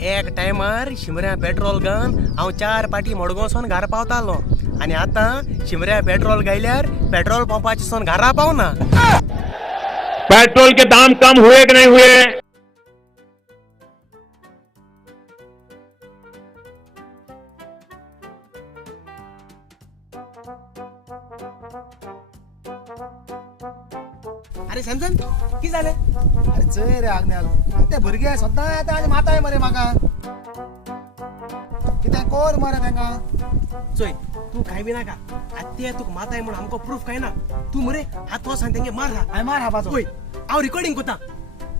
एक टायमार शिमऱ्या पेट्रोल घान हांव 4 पाटी मडगांवसून घरा पावतालो आणि आता शिमऱ्या पेट्रोल गायल्यार पेट्रोल पंपाचे सोन घरा पावना। पेट्रोल के दाम कम हुए कि नहीं हुए? अरे समजन किती झाले? अरे चय रे आग्नेल ते भुरगे सद्दां येता आनी माताय मरे म्हाका कितें कोर मरे तांकां। चोय तू काय बी नाका आत्ते तुक माता आहे म्हणून आमको प्रूफ काय ना तू मरे हात तो सांग तेंगे मार हाय मार हापाचो ओय हांव रिकॉर्डिंग कोता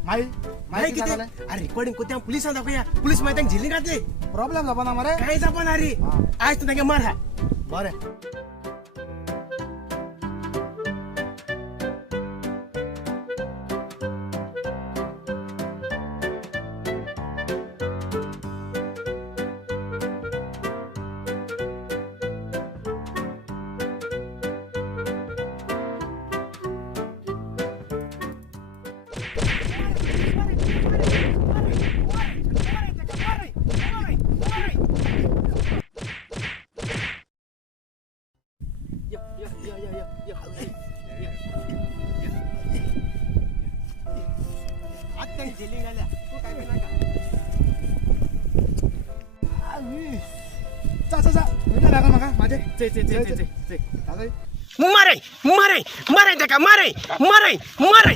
माई माय माई किती कितें अरे रिकॉर्डिंग कोता पुलिसांक दाखोया पुलीस माहिती झिल्ली घातले प्रॉब्लेम जावना मरे काय जापन अरे आज तू तेंगे मार हा बरें मारे मारे मारे तेका मारे मारे मारे